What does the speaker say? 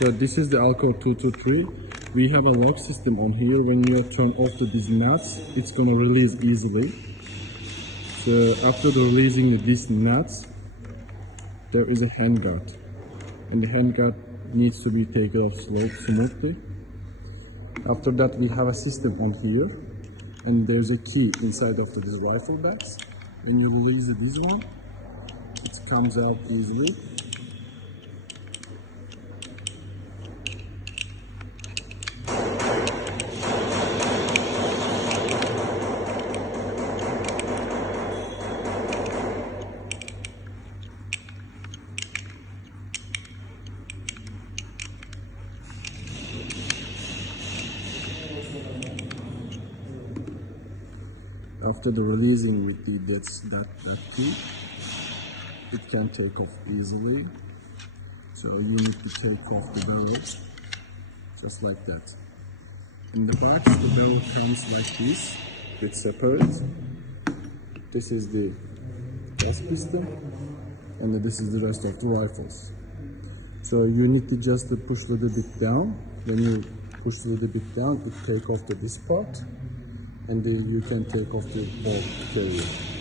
So this is the Alcor 223. We have a lock system on here. When you turn off these nuts, it's gonna release easily. So after releasing these nuts, there is a handguard, and the handguard needs to be taken off smoothly. After that, we have a system on here, and there's a key inside of these rifle bags. When you release this one, it comes out easily. After the releasing with that key, it can take off easily. So you need to take off the barrels, just like that. In the box, the barrel comes like this, it's separate. This is the gas piston, and this is the rest of the rifles. So you need to just push a little bit down. When you push a little bit down, it take off this part, and then you can take off the whole carrier.